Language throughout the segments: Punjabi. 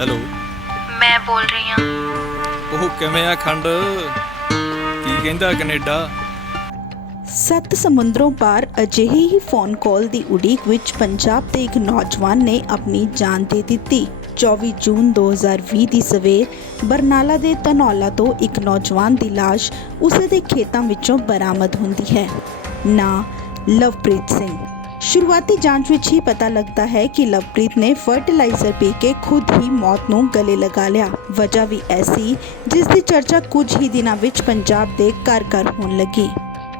ਹੈਲੋ। ਮੈਂ ਬੋਲ ਰਹੀ ਹਾਂ। ਉਹ ਕਿਵੇਂ ਆ ਖੰਡ? ਕੀ ਕਹਿੰਦਾ ਕੈਨੇਡਾ? 7 ਸਮੁੰਦਰੋਂ ਪਾਰ ਅਜਿਹੀ ਹੀ ਫੋਨ ਕਾਲ ਦੀ ਉਡੀਕ ਵਿੱਚ ਪੰਜਾਬ ਦੇ ਇੱਕ ਨੌਜਵਾਨ ਨੇ ਆਪਣੀ ਜਾਨ ਦੇ ਦਿੱਤੀ। 24 ਜੂਨ 2020 ਦੀ ਸਵੇਰ ਬਰਨਾਲਾ ਦੇ ਧਨੌਲਾ ਤੋਂ ਇੱਕ ਨੌਜਵਾਨ ਦੀ ਲਾਸ਼ ਉਸੇ ਦੇ ਖੇਤਾਂ ਵਿੱਚੋਂ ਬਰਾਮਦ ਹੁੰਦੀ ਹੈ। ਨਾਂ ਲਵਪ੍ਰੀਤ ਸਿੰਘ। ਸ਼ੁਰੂਆਤੀ ਜਾਂਚ ਵਿੱਚ ਹੀ ਪਤਾ ਲੱਗਦਾ ਹੈ ਕਿ ਲਵਪ੍ਰੀਤ ਨੇ ਫਰਟੀਲਾਈਜ਼ਰ ਪੀ ਕੇ ਖੁਦ ਹੀ ਮੌਤ ਨੂੰ ਗਲੇ ਲਗਾ ਲਿਆ। ਵਜ੍ਹਾ ਵੀ ਐਸੀ ਜਿਸ ਦੀ ਚਰਚਾ ਕੁਝ ਹੀ ਦਿਨਾਂ ਵਿੱਚ ਪੰਜਾਬ ਦੇ ਘਰ-ਘਰ ਹੋਣ ਲੱਗੀ।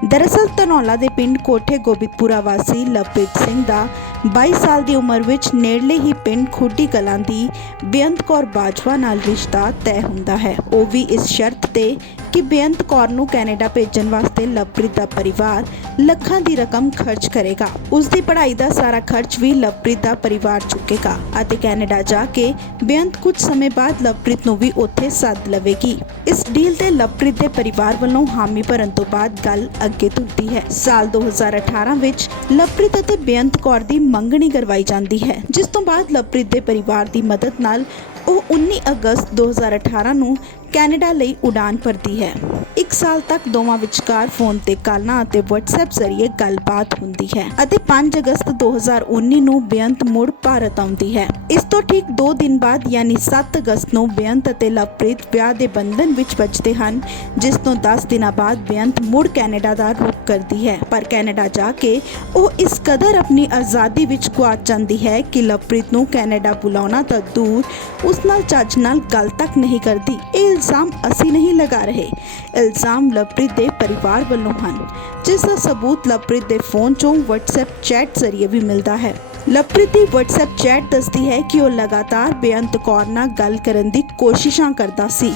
ਦਰਅਸਲ ਧਨੌਲਾ ਦੇ ਪਿੰਡ ਕੋਠੇ ਗੋਬਿੰਦਪੁਰਾ ਵਾਸੀ ਲਵਪ੍ਰੀਤ ਸਿੰਘ ਦਾ 22 ਸਾਲ ਦੀ ਉਮਰ ਵਿੱਚ ਨੇੜਲੇ ਹੀ ਪਿੰਡ ਖੁੱਡੀ ਕਲਾਂ ਦੀ ਬੇਅੰਤ ਕੌਰ ਬਾਜਵਾ ਨਾਲ ਰਿਸ਼ਤਾ ਤੈਅ ਹੁੰਦਾ ਹੈ। ਉਹ ਵੀ ਇਸ ਸ਼ਰਤ ਤੇ ਕਿ ਬੇਅੰਤ ਕੌਰ ਨੂੰ ਕੈਨੇਡਾ ਭੇਜਣ ਵਾਸਤੇ ਲਵਪ੍ਰੀਤ ਦਾ ਪਰਿਵਾਰ ਲੱਖਾਂ ਦੀ ਰਕਮ ਖਰਚ ਕਰੇਗਾ। ਉਸ ਦੀ ਪੜ੍ਹਾਈ ਦਾ ਸਾਰਾ ਖਰਚ ਵੀ ਲਵਪ੍ਰੀਤ ਦਾ ਪਰਿਵਾਰ ਚੁੱਕੇਗਾ ਅਤੇ ਕੈਨੇਡਾ ਜਾ ਕੇ ਬੇਅੰਤ ਕੁਝ ਸਮੇਂ ਬਾਅਦ ਲਵਪ੍ਰੀਤ ਨੂੰ ਵੀ ਉੱਥੇ ਸੱਦ ਲਵੇਗੀ। ਇਸ ਡੀਲ ਤੇ ਲਵਪ੍ਰੀਤ ਦੇ ਪਰਿਵਾਰ ਵੱਲੋਂ ਹਾਮੀ ਭਰਨ ਤੋਂ ਬਾਅਦ ਗੱਲ ਅੱਗੇ ਤੁਰਦੀ ਹੈ। ਸਾਲ 2018 ਵਿੱਚ ਲਵਪ੍ਰੀਤ ਅਤੇ ਬੇਅੰਤ ਕੌਰ ਦੀ ਮੰਗਣੀ ਕਰਵਾਈ ਜਾਂਦੀ ਹੈ, ਜਿਸ ਤੋਂ ਬਾਅਦ ਲਵਪ੍ਰੀਤ ਦੇ ਪਰਿਵਾਰ ਦੀ ਮਦਦ ਨਾਲ ਉਹ 19 ਅਗਸਤ 2018 ਨੂੰ ਕੈਨੇਡਾ ਲਈ ਉਡਾਨ ਭਰਦੀ ਹੈ। 1 ਸਾਲ ਤੱਕ ਦੋਵਾਂ ਵਿਚਕਾਰ ਫੋਨ ਤੇ ਕਾਲਾਂ ਅਤੇ WhatsApp ਜ਼ਰੀਏ ਗੱਲਬਾਤ ਹੁੰਦੀ ਹੈ ਅਤੇ 5 ਅਗਸਤ 2019 ਨੂੰ ਬੇਅੰਤ ਮੁੜ ਭਾਰਤ ਆਉਂਦੀ ਹੈ। ਇਸ ਤੋਂ ਠੀਕ 2 ਦਿਨ ਬਾਅਦ ਯਾਨੀ 7 ਅਗਸਤ ਨੂੰ ਬੇਅੰਤ ਅਤੇ ਲਵਪ੍ਰੀਤ ਵਿਆਹ ਦੇ ਬੰਧਨ ਵਿੱਚ ਬੱਝਦੇ ਹਨ, ਜਿਸ ਤੋਂ 10 ਦਿਨਾਂ ਬਾਅਦ ਬੇਅੰਤ ਮੁੜ ਕੈਨੇਡਾ ਦਾ ਰੁਖ ਕਰਦੀ ਹੈ। ਪਰ ਕੈਨੇਡਾ ਜਾ ਕੇ ਉਹ ਇਸ ਕਦਰ ਆਪਣੀ ਆਜ਼ਾਦੀ ਵਿੱਚ ਗੁਆਚ ਜਾਂਦੀ ਹੈ ਕਿ ਲਵਪ੍ਰੀਤ ਨੂੰ ਕੈਨੇਡਾ ਬੁਲਾਉਣਾ ਤਾਂ ਦੂਰ, ਉਸ ਨਾਲ ਚੱਜ ਨਾਲ ਗੱਲ ਤੱਕ ਨਹੀਂ ਕਰਦੀ। ਇਹ ਇਲਜ਼ਾਮ ਅਸੀਂ ਨਹੀਂ ਲਗਾ ਰਹੇ, ਇਲਜ਼ਾਮ ਲਵਪ੍ਰੀਤ ਦੇ ਪਰਿਵਾਰ ਵੱਲੋਂ ਹਨ, ਜਿਸ ਦਾ ਸਬੂਤ ਲਵਪ੍ਰੀਤ ਦੇ ਫੋਨ 'ਚੋਂ WhatsApp ਚੈਟ ਜ਼ਰੀਏ ਵੀ ਮਿਲਦਾ ਹੈ। ਲਵਪ੍ਰੀਤ ਦੀ WhatsApp ਚੈਟ ਦੱਸਦੀ ਹੈ ਕਿ ਉਹ ਲਗਾਤਾਰ ਬੇਅੰਤ ਕੌਰ ਨਾਲ ਗੱਲ ਕਰਨ ਦੀ ਕੋਸ਼ਿਸ਼ਾਂ ਕਰਦਾ ਸੀ,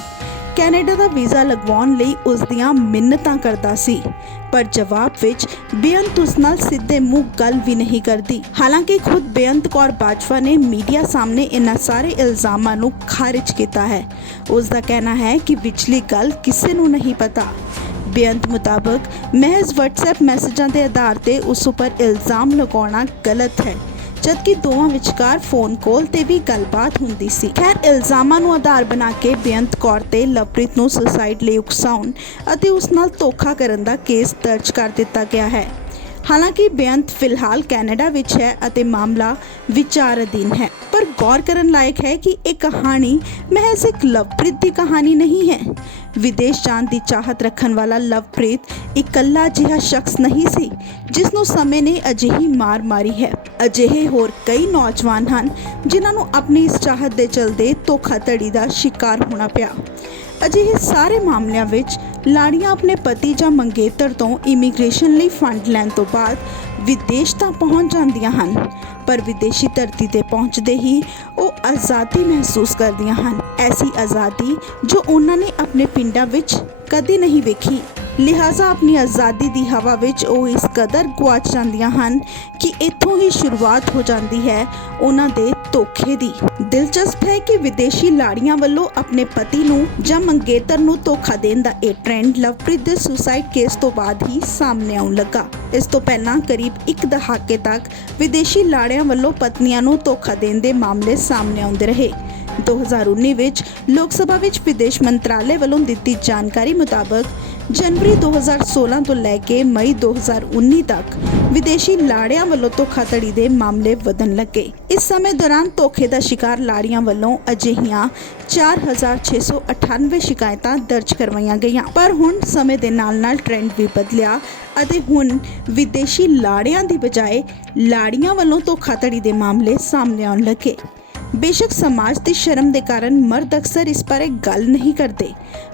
ਕੈਨੇਡਾ ਦਾ ਵੀਜ਼ਾ ਲਗਵਾਉਣ ਲਈ ਉਸ ਦੀਆਂ ਮਿੰਨਤਾਂ ਕਰਦਾ ਸੀ, ਪਰ ਜਵਾਬ ਵਿੱਚ ਬੇਅੰਤ ਉਸ ਨਾਲ ਸਿੱਧੇ ਮੂੰਹ ਗੱਲ ਵੀ ਨਹੀਂ ਕਰਦੀ। ਹਾਲਾਂਕਿ ਖੁਦ ਬੇਅੰਤ ਕੌਰ ਬਾਜਵਾ ਨੇ ਮੀਡੀਆ ਸਾਹਮਣੇ ਇਹਨਾਂ ਸਾਰੇ ਇਲਜ਼ਾਮਾਂ ਨੂੰ ਖਾਰਿਜ ਕੀਤਾ ਹੈ। ਉਸ ਦਾ ਕਹਿਣਾ ਹੈ ਕਿ ਵਿਚਲੀ ਗੱਲ ਕਿਸੇ ਨੂੰ ਨਹੀਂ ਪਤਾ। ਬੇਅੰਤ ਮੁਤਾਬਕ ਮਹਿਜ਼ WhatsApp ਮੈਸੇਜਾਂ ਦੇ ਆਧਾਰ ਤੇ ਉਸ ਉੱਪਰ ਇਲਜ਼ਾਮ ਲਗਾਉਣਾ ਗਲਤ ਹੈ, ਜਦਕਿ ਦੋਵਾਂ ਵਿਚਕਾਰ ਫੋਨ ਕਾਲ ਤੇ ਵੀ ਗੱਲਬਾਤ ਹੁੰਦੀ ਸੀ। ਖੈਰ, ਇਲਜ਼ਾਮਾਂ ਨੂੰ ਆਧਾਰ ਬਣਾ ਕੇ ਬੇਅੰਤ ਕੌਰ ਤੇ ਲਵਪ੍ਰੀਤ ਨੂੰ ਸੁਸਾਈਡ ਲਈ ਉਕਸਾਉਣ ਅਤੇ ਉਸ ਨਾਲ ਧੋਖਾ ਕਰਨ ਦਾ ਕੇਸ ਦਰਜ ਕਰ ਦਿੱਤਾ ਗਿਆ ਹੈ। ਹਾਲਾਂਕਿ ਬੇਅੰਤ ਫਿਲਹਾਲ ਕੈਨੇਡਾ ਵਿੱਚ ਹੈ ਅਤੇ ਮਾਮਲਾ ਵਿਚਾਰ ਅਧੀਨ ਹੈ। ਪਰ ਗੌਰ ਕਰਨ ਲਾਇਕ ਹੈ ਕਿ ਇਹ ਕਹਾਣੀ ਮਹਿਜ਼ ਇੱਕ ਲਵਪ੍ਰੀਤ ਦੀ ਕਹਾਣੀ ਨਹੀਂ ਹੈ। ਵਿਦੇਸ਼ ਜਾਣ ਦੀ ਚਾਹਤ ਰੱਖਣ ਵਾਲਾ ਲਵਪ੍ਰੀਤ ਇਕੱਲਾ ਅਜਿਹਾ ਸ਼ਖਸ ਨਹੀਂ ਸੀ ਜਿਸ ਨੂੰ ਸਮੇਂ ਨੇ ਅਜਿਹੀ ਮਾਰ ਮਾਰੀ ਹੈ। ਅਜਿਹੇ ਹੋਰ ਕਈ ਨੌਜਵਾਨ ਹਨ ਜਿਨ੍ਹਾਂ ਨੂੰ ਆਪਣੀ ਇਸ ਚਾਹਤ ਦੇ ਚਲਦੇ ਧੋਖਾਧੜੀ ਦਾ ਸ਼ਿਕਾਰ ਹੋਣਾ ਪਿਆ। ਅਜਿਹੇ ਸਾਰੇ ਮਾਮਲਿਆਂ ਵਿੱਚ ਲਾੜੀਆਂ ਆਪਣੇ ਪਤੀ ਜਾਂ ਮੰਗੇਤਰ ਤੋਂ ਇਮੀਗ੍ਰੇਸ਼ਨ ਲਈ ਫੰਡ ਲੈਣ ਤੋਂ ਬਾਅਦ ਵਿਦੇਸ਼ ਤਾਂ ਪਹੁੰਚ ਜਾਂਦੀਆਂ ਹਨ, ਪਰ ਵਿਦੇਸ਼ੀ ਧਰਤੀ ਤੇ ਪਹੁੰਚਦੇ ਹੀ ਉਹ ਆਜ਼ਾਦੀ ਮਹਿਸੂਸ ਕਰਦੀਆਂ ਹਨ। ਐਸੀ ਆਜ਼ਾਦੀ ਜੋ ਉਹਨਾਂ ਨੇ ਆਪਣੇ ਪਿੰਡਾਂ ਵਿੱਚ ਕਦੇ ਨਹੀਂ ਵੇਖੀ। ਲਿਹਾਜ਼ਾ ਆਪਣੀ ਆਜ਼ਾਦੀ ਦੀ ਹਵਾ ਵਿੱਚ ਉਹ ਇਸ ਕਦਰ ਗੁਆਚ ਜਾਂਦੀਆਂ ਹਨ ਕਿ ਇੱਥੋਂ ਹੀ ਸ਼ੁਰੂਆਤ ਹੋ ਜਾਂਦੀ ਹੈ ਉਹਨਾਂ ਦੇ ਧੋਖੇ ਦੀ। ਦਿਲਚਸਪ ਹੈ ਕਿ ਵਿਦੇਸ਼ੀ ਲਾੜੀਆਂ ਵੱਲੋਂ ਆਪਣੇ ਪਤੀ ਨੂੰ ਜਾਂ ਮੰਗੇਤਰ ਨੂੰ ਧੋਖਾ ਦੇਣ ਦਾ ਇਹ ਟ੍ਰੈਂਡ ਲਵਪ੍ਰੀਤ ਦੇ ਸੁਸਾਈਡ ਕੇਸ ਤੋਂ ਬਾਅਦ ਹੀ ਸਾਹਮਣੇ ਆਉਣ ਲੱਗਾ। ਇਸ ਤੋਂ ਪਹਿਲਾਂ ਕਰੀਬ 1 ਦਹਾਕੇ ਤੱਕ ਵਿਦੇਸ਼ੀ ਲਾੜਿਆਂ ਵੱਲੋਂ ਪਤਨੀਆਂ ਨੂੰ ਧੋਖਾ ਦੇਣ ਦੇ ਮਾਮਲੇ ਸਾਹਮਣੇ ਆਉਂਦੇ ਰਹੇ। 2019 ਵਿੱਚ ਲੋਕ ਸਭਾ ਵਿੱਚ ਵਿਦੇਸ਼ ਮੰਤਰਾਲੇ ਵੱਲੋਂ ਦਿੱਤੀ ਜਾਣਕਾਰੀ ਮੁਤਾਬਕ ਜਨਵਰੀ 2016 ਤੋਂ ਲੈ ਕੇ ਮਈ 2019 ਤੱਕ ਵਿਦੇਸ਼ੀ ਲਾੜਿਆਂ ਵੱਲੋਂ ਧੋਖਾਧੜੀ ਦੇ ਮਾਮਲੇ ਵਧਣ ਲੱਗੇ। ਇਸ ਸਮੇਂ ਦੌਰਾਨ ਧੋਖੇ ਦਾ ਸ਼ਿਕਾਰ ਲਾੜੀਆਂ ਵੱਲੋਂ ਅਜਿਹੀਆਂ 4698 ਸ਼ਿਕਾਇਤਾਂ ਦਰਜ ਕਰਵਾਈਆਂ ਗਈਆਂ। ਪਰ ਹੁਣ ਸਮੇਂ ਦੇ ਨਾਲ-ਨਾਲ ਟ੍ਰੈਂਡ ਵੀ ਬਦਲਿਆ ਅਤੇ ਹੁਣ ਵਿਦੇਸ਼ੀ ਲਾੜਿਆਂ ਦੀ ਬਜਾਏ ਲਾੜੀਆਂ ਵੱਲੋਂ ਧੋਖਾਧੜੀ ਦੇ ਮਾਮਲੇ ਸਾਹਮਣੇ ਆਉਣ ਲੱਗੇ। ਬੇਸ਼ੱਕ ਸਮਾਜ ਦੀ ਸ਼ਰਮ ਦੇ ਕਾਰਨ ਮਰਦ ਅਕਸਰ ਇਸ ਬਾਰੇ ਗੱਲ ਨਹੀਂ ਕਰਦੇ,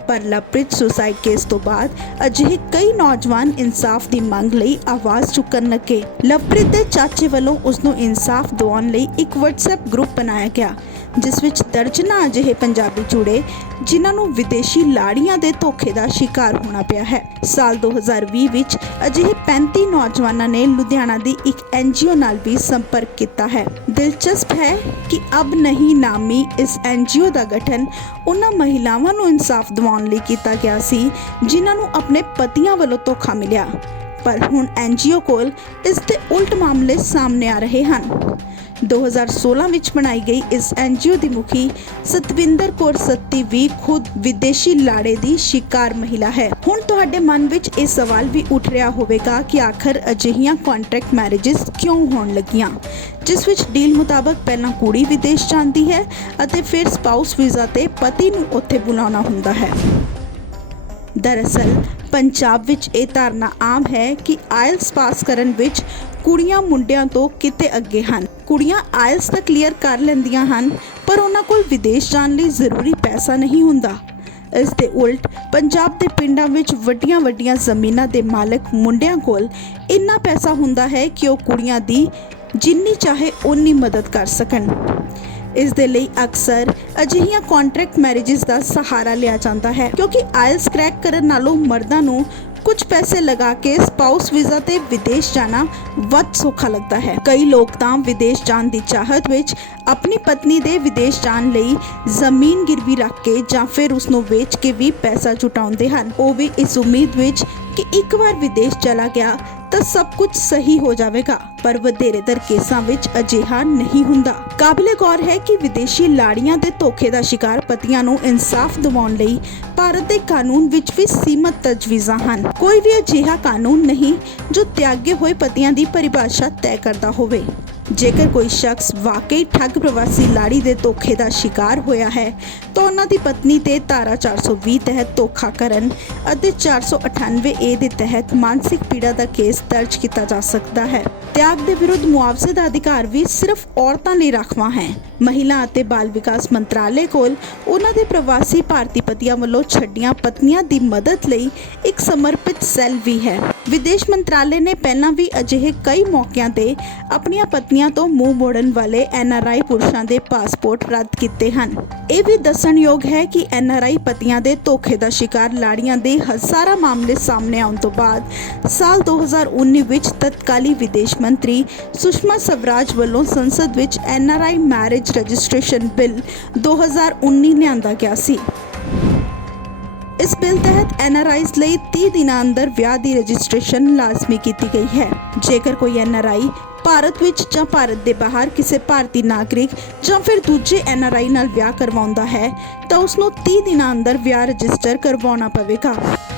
ਪਰ ਲਵਪ੍ਰੀਤ ਸੁਸਾਈਡ ਕੇਸ ਤੋਂ ਬਾਅਦ ਅਜਿਹੇ ਕਈ ਨੌਜਵਾਨ ਇਨਸਾਫ ਦੀ ਮੰਗ ਲਈ ਆਵਾਜ਼ ਚੁੱਕਣ ਲੱਗੇ। ਲਵਪ੍ਰੀਤ ਦੇ ਚਾਚੇ ਵੱਲੋਂ ਉਸ ਨੂੰ ਇਨਸਾਫ ਦਿਵਾਉਣ ਲਈ ਇੱਕ WhatsApp ਗਰੁੱਪ ਬਣਾਇਆ ਗਿਆ, ਜਿਸ ਵਿੱਚ ਦਰਜਨਾਂ ਅਜਿਹੇ ਪੰਜਾਬੀ ਜੁੜੇ ਜਿਨ੍ਹਾਂ ਨੂੰ ਵਿਦੇਸ਼ੀ ਲਾੜੀਆਂ ਦੇ ਧੋਖੇ ਦਾ ਸ਼ਿਕਾਰ ਹੋਣਾ ਪਿਆ ਹੈ। ਸਾਲ 2020 ਵਿੱਚ ਅਜਿਹੇ 35 ਨੌਜਵਾਨਾਂ ਨੇ ਲੁਧਿਆਣਾ ਦੀ ਇੱਕ NGO ਨਾਲ ਵੀ ਸੰਪਰਕ ਕੀਤਾ ਹੈ। ਦਿਲਚਸਪ ਹੈ ਕਿ ਅਬ ਨਹੀਂ ਨਾਮੀ ਇਸ NGO ਦਾ ਗਠਨ ਉਹਨਾਂ ਮਹਿਲਾਵਾਂ ਨੂੰ ਇਨਸਾਫ ਦਿਵਾਉਣ ਲਈ ਕੀਤਾ ਗਿਆ ਸੀ ਜਿਨ੍ਹਾਂ ਨੂੰ ਆਪਣੇ ਪਤੀਆਂ ਵੱਲੋਂ ਧੋਖਾ ਮਿਲਿਆ, ਪਰ ਹੁਣ NGO ਕੋਲ ਇਸ ਦੇ ਉਲਟ ਮਾਮਲੇ ਸਾਹਮਣੇ ਆ ਰਹੇ ਹਨ। 2016 ਵਿੱਚ ਬਣਾਈ ਗਈ ਇਸ ਐਨਜੀਓ ਦੀ ਮੁਖੀ ਸਤਵਿੰਦਰ ਕੌਰ ਸੱਤੀ ਵੀ ਖੁਦ ਵਿਦੇਸ਼ੀ ਲਾੜੇ ਦੀ ਸ਼ਿਕਾਰ ਮਹਿਲਾ ਹੈ। ਹੁਣ ਤੁਹਾਡੇ ਮਨ ਵਿੱਚ ਇਹ ਸਵਾਲ ਵੀ ਉੱਠ ਰਿਹਾ ਹੋਵੇਗਾ ਕਿ ਆਖਰ ਅਜਿਹੀਆਂ ਕੰਟਰੈਕਟ ਮੈਰਿਜਸ ਕਿਉਂ ਹੋਣ ਲੱਗੀਆਂ, ਜਿਸ ਵਿੱਚ ਡੀਲ ਮੁਤਾਬਕ ਪਹਿਲਾਂ ਕੁੜੀ ਵਿਦੇਸ਼ ਜਾਂਦੀ ਹੈ ਅਤੇ ਫਿਰ ਸਪਾਊਸ ਵੀਜ਼ਾ ਤੇ ਪਤੀ ਨੂੰ ਉੱਥੇ ਬੁਲਾਉਣਾ ਹੁੰਦਾ ਹੈ। ਦਰਅਸਲ ਪੰਜਾਬ ਵਿੱਚ ਇਹ ਧਾਰਨਾ ਆਮ ਹੈ ਕਿ ਆਇਲਸ ਪਾਸ ਕਰਨ ਵਿੱਚ ਕੁੜੀਆਂ ਮੁੰਡਿਆਂ ਤੋਂ ਕਿਤੇ ਅੱਗੇ ਹਨ। ਕੁੜੀਆਂ ਆਇਲਸ ਤਾਂ ਕਲੀਅਰ ਕਰ ਲੈਂਦੀਆਂ ਹਨ, ਪਰ ਉਹਨਾਂ ਕੋਲ ਵਿਦੇਸ਼ ਜਾਣ ਲਈ ਜ਼ਰੂਰੀ ਪੈਸਾ ਨਹੀਂ ਹੁੰਦਾ। ਇਸ ਦੇ ਉਲਟ ਪੰਜਾਬ ਦੇ ਪਿੰਡਾਂ ਵਿੱਚ ਵੱਡੀਆਂ ਜ਼ਮੀਨਾਂ ਦੇ ਮਾਲਕ ਮੁੰਡਿਆਂ ਕੋਲ ਇੰਨਾ ਪੈਸਾ ਹੁੰਦਾ ਹੈ ਕਿ ਉਹ ਕੁੜੀਆਂ ਦੀ ਜਿੰਨੀ ਚਾਹੇ ਓਨੀ ਮਦਦ ਕਰ ਸਕਣ। ਇਸ ਦੇ ਲਈ ਅਕਸਰ ਅਜਿਹੀਆਂ ਕੰਟਰੈਕਟ ਮੈਰਿਜਸ ਦਾ ਸਹਾਰਾ ਲਿਆ ਜਾਂਦਾ ਹੈ, ਕਿਉਂਕਿ ਆਇਲਸ ਕ੍ਰੈਕ ਕਰਨ ਨਾਲੋਂ ਮਰਦਾਂ ਨੂੰ ਕੁਝ ਪੈਸੇ ਲਗਾ ਕੇ ਸਪਾਊਸ ਵੀਜ਼ਾ ਤੇ ਵਿਦੇਸ਼ ਜਾਣਾ ਵੱਧ ਸੌਖਾ ਲੱਗਦਾ ਹੈ। ਕਈ ਲੋਕ ਤਾਂ ਵਿਦੇਸ਼ ਜਾਣ ਦੀ ਚਾਹਤ ਵਿੱਚ ਆਪਣੀ ਪਤਨੀ ਦੇ ਵਿਦੇਸ਼ ਜਾਣ ਲਈ ਜ਼ਮੀਨ ਗਿਰਵੀ ਰੱਖ ਕੇ ਜਾਂ ਫਿਰ ਉਸ ਨੂੰ ਵੇਚ ਕੇ ਵੀ ਪੈਸਾ ਜੁਟਾਉਂਦੇ ਹਨ, ਉਹ ਵੀ ਇਸ ਉਮੀਦ ਵਿੱਚ ਕਿ ਇੱਕ ਵਾਰ ਵਿਦੇਸ਼ ਚਲਾ ਗਿਆ ਤਾਂ ਸਭ ਕੁਝ ਸਹੀ ਹੋ ਜਾਵੇਗਾ। ਪਰ ਵਧੇਰੇਤਰ ਕੇਸਾਂ ਵਿੱਚ ਅਜਿਹਾ ਨਹੀਂ ਹੁੰਦਾ। ਕਾਬਿਲੇ ਗੌਰ ਹੈ ਕਿ ਵਿਦੇਸ਼ੀ ਲਾੜੀਆਂ ਦੇ ਧੋਖੇ ਦਾ ਸ਼ਿਕਾਰ ਪਤੀਆਂ ਨੂੰ ਇਨਸਾਫ ਦਿਵਾਉਣ ਲਈ ਭਾਰਤ ਦੇ ਕਾਨੂੰਨ ਵਿੱਚ ਵੀ ਸੀਮਤ ਤਜਵੀਜ਼ਾਂ ਹਨ। ਕੋਈ ਵੀ ਅਜਿਹਾ ਕਾਨੂੰਨ ਨਹੀਂ ਜੋ ਤਿਆਗੇ ਹੋਏ ਪਤੀਆਂ ਦੀ ਪਰਿਭਾਸ਼ਾ ਤੈਅ ਕਰਦਾ ਹੋਵੇ। ਜੇਕਰ ਕੋਈ ਸ਼ਖਸ ਵਾਕਈ ਠੱਗ ਪ੍ਰਵਾਸੀ ਲਾੜੀ ਦੇ ਧੋਖੇ ਦਾ ਸ਼ਿਕਾਰ ਹੋਇਆ ਹੈ ਤਾਂ ਉਹਨਾਂ ਦੀ ਪਤਨੀ ਤੇ ਧਾਰਾ 420 ਤਹਿਤ ਧੋਖਾ ਕਰਨ ਅਤੇ 498A ਦੇ ਤਹਿਤ ਮਾਨਸਿਕ ਪੀੜਾ ਦਾ ਕੇਸ ਦਰਜ ਕੀਤਾ ਜਾ ਸਕਦਾ ਹੈ। ਤਿਆਗ ਦੇ ਵਿਰੁੱਧ ਮੁਆਵਜ਼ੇ ਦਾ ਅਧਿਕਾਰ ਵੀ ਸਿਰਫ ਔਰਤਾਂ ਲਈ ਰਾਖਵਾਂ ਹੈ। ਮਹਿਲਾ ਅਤੇ ਬਾਲ ਵਿਕਾਸ ਮੰਤਰਾਲੇ ਕੋਲ ਉਹਨਾਂ ਦੇ ਪ੍ਰਵਾਸੀ ਭਾਰਤੀ ਪਤੀਆਂ ਵੱਲੋਂ ਛੱਡੀਆਂ ਪਤਨੀਆਂ ਦੀ ਮਦਦ ਲਈ ਇੱਕ ਸਮਰਪਿਤ ਸੈੱਲ ਵੀ ਹੈ। ਵਿਦੇਸ਼ ਮੰਤਰਾਲੇ ਨੇ ਪਹਿਲਾਂ ਵੀ ਅਜਿਹੇ ਕਈ ਮੌਕਿਆਂ ਤੇ ਆਪਣੀਆਂ ਪਤਨੀਆਂ ਤੋਂ ਮੂੰਹ ਮੋੜਨ ਵਾਲੇ NRI ਪੁਰਸ਼ਾਂ ਦੇ ਪਾਸਪੋਰਟ ਰੱਦ ਕੀਤੇ ਹਨ। ਇਹ ਵੀ ਦੱਸਣਯੋਗ ਹੈ ਕਿ NRI ਪਤੀਆਂ ਦੇ ਧੋਖੇ ਦਾ ਸ਼ਿਕਾਰ ਲਾੜੀਆਂ ਦੇ ਹਜ਼ਾਰਾਂ ਮਾਮਲੇ ਸਾਹਮਣੇ ਆਉਣ ਤੋਂ ਬਾਅਦ ਸਾਲ 2019 ਵਿੱਚ ਤਤਕਾਲੀ ਵਿਦੇਸ਼ ਮੰਤਰੀ ਸੁਸ਼ਮਾ ਸਵਰਾਜ ਵੱਲੋਂ ਸੰਸਦ ਵਿੱਚ NRI ਮੈਰਿਜ ਰਜਿਸਟ੍ਰੇਸ਼ਨ ਬਿੱਲ 2019 ਲਿਆਂਦਾ ਗਿਆ ਸੀ। ਇਸ ਬਿੱਲ ਤਹਿਤ NRIs ਲਈ 30 ਦਿਨਾਂ ਅੰਦਰ ਵਿਆਹ ਦੀ ਰਜਿਸਟ੍ਰੇਸ਼ਨ ਲਾਜ਼ਮੀ ਕੀਤੀ ਗਈ ਹੈ। ਜੇਕਰ ਕੋਈ NRI ਭਾਰਤ ਵਿੱਚ ਜਾਂ ਭਾਰਤ ਦੇ ਬਾਹਰ ਕਿਸੇ ਭਾਰਤੀ ਨਾਗਰਿਕ ਜਾਂ ਫਿਰ ਦੂਜੇ NRI ਨਾਲ ਵਿਆਹ ਕਰਵਾਉਂਦਾ ਹੈ ਤਾਂ ਉਸ ਨੂੰ 30 ਦਿਨਾਂ ਅੰਦਰ ਵਿਆਹ ਰਜਿਸਟਰ ਕਰਵਾਉਣਾ ਪਵੇਗਾ।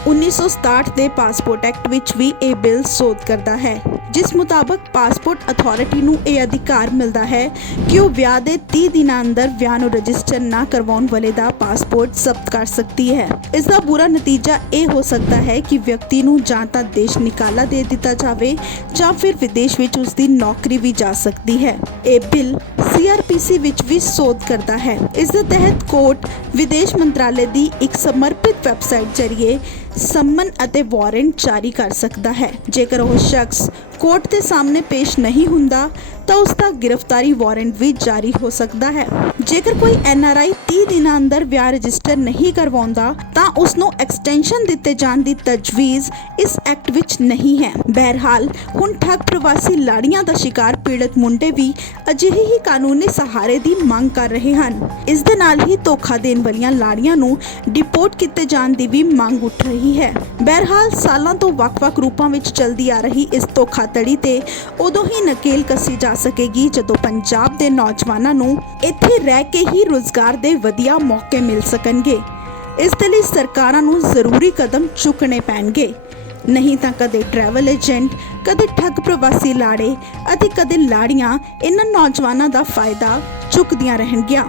1967 ਦੇ ਪਾਸਪੋਰਟ ਐਕਟ ਵਿੱਚ ਵੀ ਇਹ ਬਿੱਲ ਸੋਧ ਕਰਦਾ ਹੈ, ਜਿਸ ਮੁਤਾਬਕ ਪਾਸਪੋਰਟ ਅਥਾਰਟੀ ਨੂੰ ਇਹ ਅਧਿਕਾਰ ਮਿਲਦਾ ਹੈ ਕਿ ਉਹ ਵਿਆਹ ਦੇ 30 ਦਿਨਾਂ ਅੰਦਰ ਵਿਆਹ ਨੂੰ ਰਜਿਸਟਰ ਨਾ ਕਰਵਾਉਣ ਵਾਲੇ ਦਾ ਪਾਸਪੋਰਟ ਜ਼ਬਤ ਕਰ ਸਕਦੀ ਹੈ। ਇਸ ਦਾ ਬੁਰਾ ਨਤੀਜਾ ਇਹ ਹੋ ਸਕਦਾ ਹੈ ਕਿ ਵਿਅਕਤੀ ਨੂੰ ਜਾਂ ਤਾਂ ਦੇਸ਼ ਨਿਕਾਲਾ ਦੇ ਦਿੱਤਾ ਜਾਵੇ ਜਾਂ ਫਿਰ ਵਿਦੇਸ਼ ਵਿੱਚ ਉਸ ਦੀ ਨੌਕਰੀ ਵੀ ਜਾ ਸਕਦੀ ਹੈ। ਇਹ ਬਿੱਲ CRPC ਵਿੱਚ ਵੀ ਸੋਧ ਕਰਦਾ ਹੈ। ਇਸ ਦੇ ਤਹਿਤ ਕੋਰਟ ਵਿਦੇਸ਼ ਮੰਤਰਾਲੇ ਦੀ ਇੱਕ ਸਮਰਪਿਤ ਵੈਬਸਾਈਟ ਜ਼ਰੀਏ ਸੰਮਨ ਅਤੇ ਵਾਰੰਟ ਜਾਰੀ ਕਰ ਸਕਦਾ ਹੈ। ਜੇਕਰ ਉਹ ਸ਼ਖਸ ਕੋਰਟ ਦੇ ਸਾਹਮਣੇ ਪੇਸ਼ ਨਹੀਂ ਹੁੰਦਾ ਤਾਂ ਉਸ ਦਾ ਗ੍ਰਿਫਤਾਰੀ ਵਾਰੰਟ ਵੀ ਜਾਰੀ ਹੋ ਸਕਦਾ ਹੈ। ਜੇਕਰ ਕੋਈ NRI 30 ਦਿਨਾਂ ਅੰਦਰ ਵਿਆਹ ਰਜਿਸਟਰ ਨਹੀਂ ਕਰਵਾਉਂਦਾ ਤਾਂ ਉਸ ਨੂੰ ਐਕਸਟੈਂਸ਼ਨ ਦਿੱਤੇ ਜਾਣ ਦੀ ਤਜਵੀਜ਼ ਇਸ ਐਕਟ ਵਿੱਚ ਨਹੀਂ ਹੈ। ਬਹਰਹਾਲ ਹੁਣ ਠੱਗ ਪ੍ਰਵਾਸੀ ਲਾੜੀਆਂ ਦਾ ਸ਼ਿਕਾਰ ਪੀੜਤ ਮੁੰਡੇ ਵੀ ਅਜਿਹੇ ਹੀ ਕਾਨੂੰਨੀ ਸਹਾਰੇ ਦੀ ਮੰਗ ਕਰ ਰਹੇ ਹਨ। ਇਸ ਦੇ ਨਾਲ ਹੀ ਧੋਖਾ ਦੇਣ ਵਾਲੀਆਂ ਲਾੜੀਆਂ ਨੂੰ ਡਿਪੋਰਟ ਕੀਤੇ ਜਾਣ ਦੀ ਵੀ ਮੰਗ ਉੱਠ ਰਹੀ ਹੈ। ਬਹਰਹਾਲ ਸਾਲਾਂ ਤੋਂ ਵੱਖ-ਵੱਖ ਰੂਪਾਂ ਵਿੱਚ ਚੱਲਦੀ ਆ ਰਹੀ ਇਸ ਧੋਖਾਧੜੀ ਤੇ ਉਦੋਂ ਹੀ ਨਕੇਲ ਕੱਸੀ ਜਾ ਸਕੇਗੀ ਜਦੋਂ ਪੰਜਾਬ ਦੇ ਨੌਜਵਾਨਾਂ ਨੂੰ ਇੱਥੇ ਰਹਿ ਕੇ ਹੀ ਰੁਜ਼ਗਾਰ ਦੇ ਵਧੀਆ ਮੌਕੇ ਮਿਲ ਸਕਣਗੇ। ਇਸ ਦੇ ਲਈ ਸਰਕਾਰਾਂ ਨੂੰ ਜ਼ਰੂਰੀ ਕਦਮ ਚੁੱਕਣੇ ਪੈਣਗੇ, ਨਹੀਂ ਤਾਂ ਕਦੇ ਟਰੈਵਲ ਏਜੰਟ, ਕਦੇ ਠੱਗ ਪ੍ਰਵਾਸੀ ਲਾੜੇ ਅਤੇ ਕਦੇ ਲਾੜੀਆਂ ਇਹਨਾਂ ਨੌਜਵਾਨਾਂ ਦਾ ਫਾਇਦਾ ਚੁੱਕਦੀਆਂ ਰਹਿਣਗੀਆਂ।